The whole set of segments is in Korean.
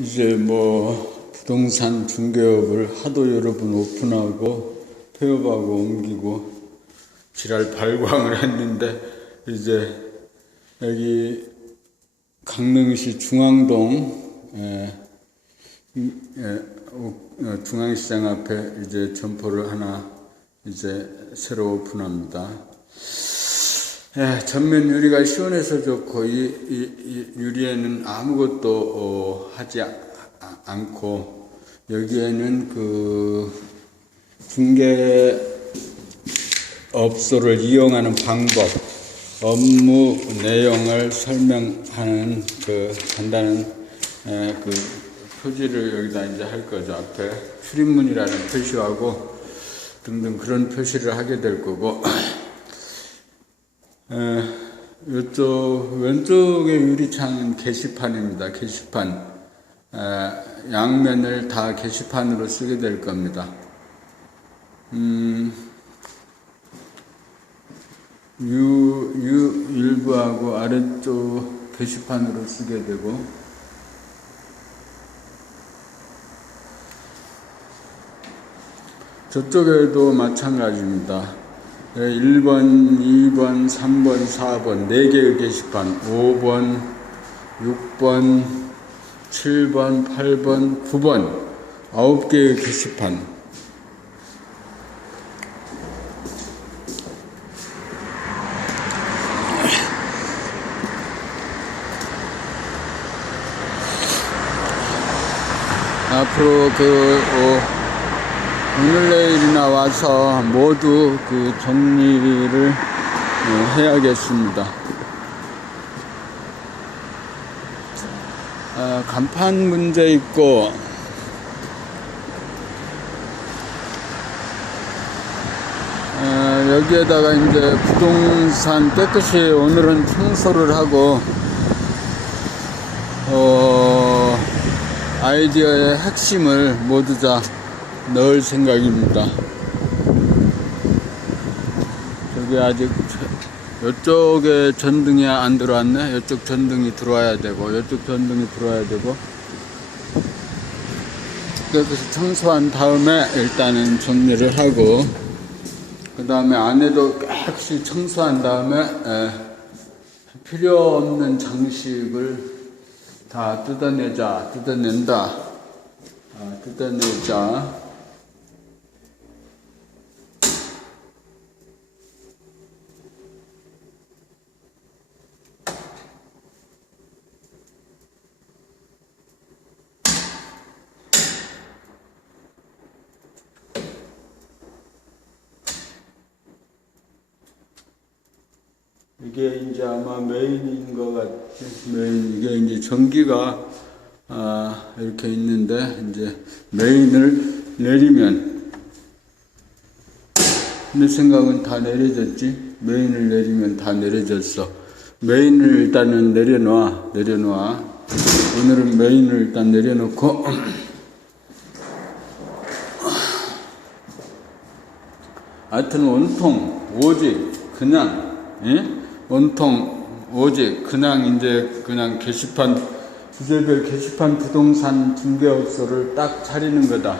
이제 뭐 부동산 중개업을 하도 여러 번 오픈하고 폐업하고 옮기고 지랄 발광을 했는데 이제 여기 강릉시 중앙동 에, 음, 에, 오- 어, 중앙시장 앞에 이제 점포를 하나 이제 새로 오픈합니다. 예, 전면 유리가 시원해서 좋고 이, 이, 이 유리에는 아무것도 어, 하지 아- 아- 않고 여기에는 그 중개 업소를 이용하는 방법, 업무 내용을 설명하는 그 간단한 에, 그 표지를 여기다 이제 할 거죠. 앞에 출입문이라는 표시하고 등등 그런 표시를 하게 될 거고. 에, 이쪽 왼쪽의 유리창은 게시판입니다. 게시판 에, 양면을 다 게시판으로 쓰게 될 겁니다. 음, 유, 유 일부하고 아래쪽 게시판으로 쓰게 되고 저쪽에도 마찬가지입니다. 네, 1번, 2번, 3번, 4번, 4개의 게시판, 5번, 6번, 7번, 8번, 9번, 9개의 게시판. 앞으로 그, 어, 오늘 내일이나 와서 모두 그 정리를 어, 해야겠습니다. 아, 간판 문제 있고 아, 여기에다가 이제 부동산 깨끗이 오늘은 청소를 하고 어, 아이디어의 핵심을 모두 다 넣을 생각입니다. 저기 아직 이쪽에 전등이 안 들어왔네. 이쪽 전등이 들어와야 되고, 이쪽 전등이 들어와야 되고. 그래서 청소한 다음에 일단은 정리를 하고, 그 다음에 안에도 깨끗이 청소한 다음에 에, 필요 없는 장식을 다 뜯어내자, 뜯어낸다. 아, 뜯어내자. 이게 이제 아마 메인인 것 같지. 메인 이게 이제 전기가 아, 이렇게 있는데 이제 메인을 내리면 내 생각은 다 내려졌지. 메인을 내리면 다 내려졌어. 메인을 일단은 내려놔, 내려놔. 오늘은 메인을 일단 내려놓고 하여튼 온통 오직 그냥 예? 온통 오직 그냥 이제 그냥 게시판 주제별 게시판 부동산 중개업소를 딱 차리는 거다.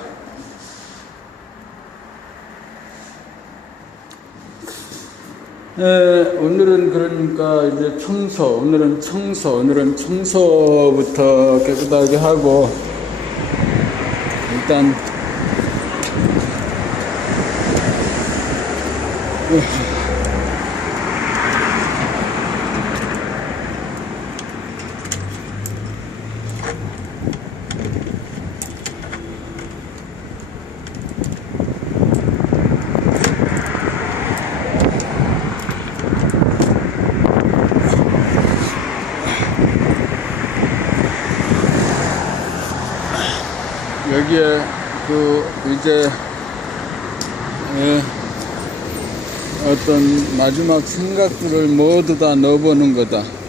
예, 오늘은 그러니까 이제 청소, 오늘은 청소, 오늘은 청소부터 깨끗하게 하고 일단 여기에 그 이제 예, 어떤 마지막 생각들을 모두 다 넣어보는 거다.